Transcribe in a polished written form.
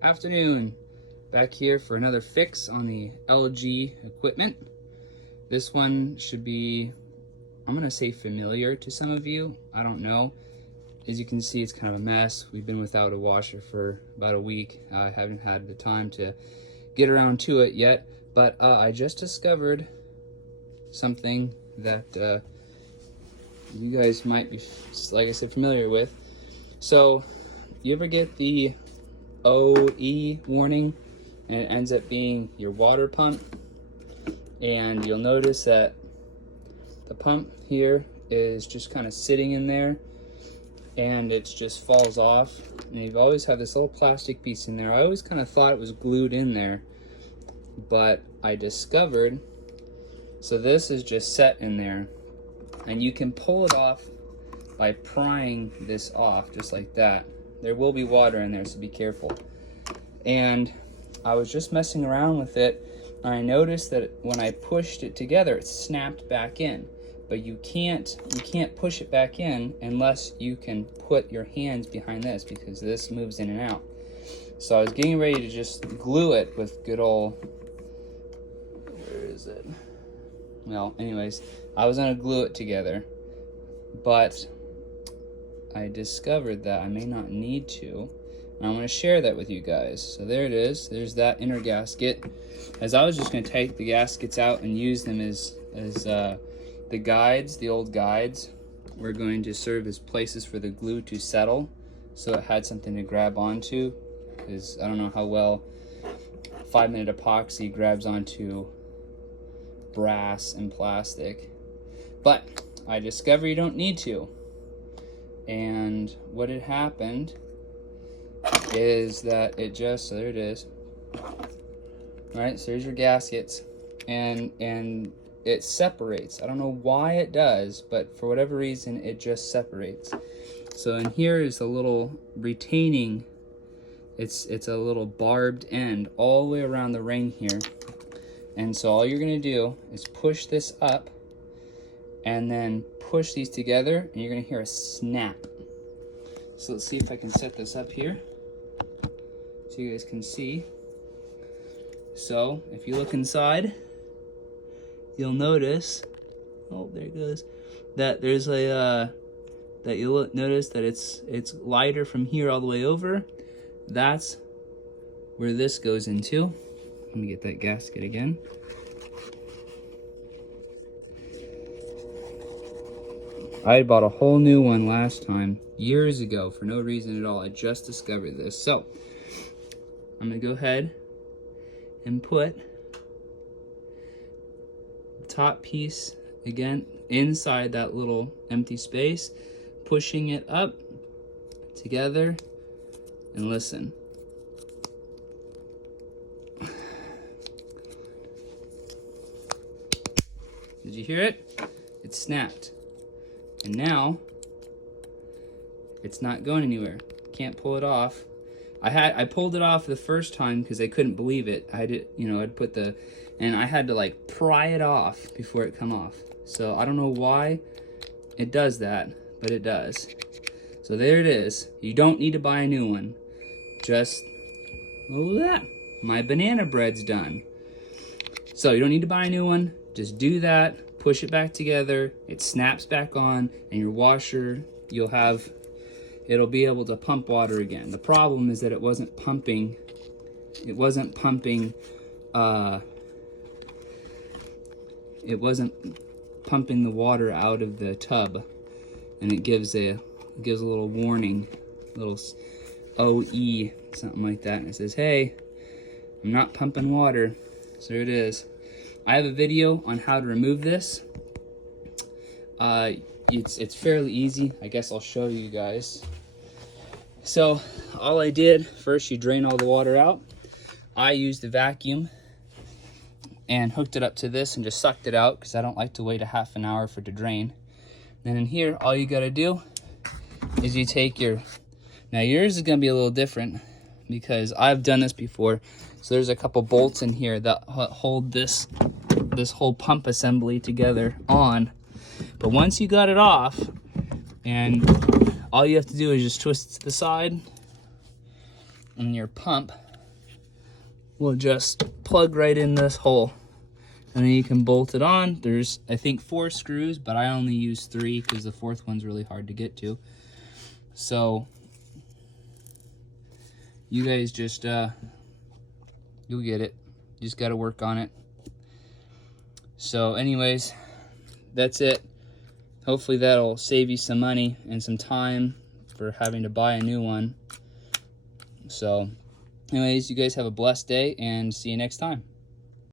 Afternoon, back here for another fix on the LG equipment. This one should be, I'm gonna say familiar to some of you. I don't know. As you can see, it's kind of a mess. We've been without a washer for about a week. I haven't had the time to get around to it yet, but I just discovered something that you guys might be, like I said, familiar with. So, you ever get the OE warning and it ends up being your water pump, and you'll notice that the pump here is just kind of sitting in there and it just falls off, and you've always had this little plastic piece in there. I always kind of thought it was glued in there, but I discovered, so this is just set in there and you can pull it off by prying this off just like that. There will be water in there, so be careful. And I was just messing around with it, and I noticed that when I pushed it together, it snapped back in. But you can't push it back in unless you can put your hands behind this, because this moves in and out. So I was getting ready to just glue it with good old, where is it? Well, anyways, I was gonna glue it together, but I discovered that I may not need to, and I want to share that with you guys. So there it is. There's that inner gasket. As I was just going to take the gaskets out and use them as the guides, the old guides, were going to serve as places for the glue to settle, so it had something to grab onto, because I don't know how well 5-minute epoxy grabs onto brass and plastic. But I discovered you don't need to. And what had happened is that it just, so there it is. All right, so there's your gaskets, and it separates. I don't know why it does, but for whatever reason, it just separates. So in here is a little retaining, it's a little barbed end all the way around the ring here. And so all you're gonna do is push this up and then push these together, and you're gonna hear a snap. So let's see if I can set this up here so you guys can see. So if you look inside, you'll notice, oh, there it goes, that there's a that you'll notice that it's lighter from here all the way over. That's where this goes into. Let me get that gasket again. I bought a whole new one last time, years ago, for no reason at all. I just discovered this. So, I'm gonna go ahead and put the top piece, again, inside that little empty space, pushing it up together, and listen. Did you hear it? It snapped. And now, it's not going anywhere. Can't pull it off. I pulled it off the first time because I couldn't believe it. I'd put the, and I had to like pry it off before it come off. So I don't know why it does that, but it does. So there it is. You don't need to buy a new one. Just, oh, that, my banana bread's done. So you don't need to buy a new one. Just do that. Push it back together, it snaps back on, and your washer, it'll be able to pump water again. The problem is that it wasn't pumping the water out of the tub, and it gives a little warning, little OE, something like that, and it says, hey, I'm not pumping water. So there it is. I have a video on how to remove this. It's fairly easy. I guess I'll show you guys. So all I did, first you drain all the water out. I used the vacuum and hooked it up to this and just sucked it out because I don't like to wait a half an hour for it to drain. Then in here, all you gotta do is you take your, now yours is gonna be a little different because I've done this before. So there's a couple bolts in here that hold this whole pump assembly together on. But once you got it off, and all you have to do is just twist it to the side, and your pump will just plug right in this hole. And then you can bolt it on. There's, I think, 4 screws, but I only use 3 because the 4th one's really hard to get to. So you guys just, you'll get it. You just got to work on it. So anyways, that's it. Hopefully that'll save you some money and some time for having to buy a new one. So anyways, you guys have a blessed day and see you next time.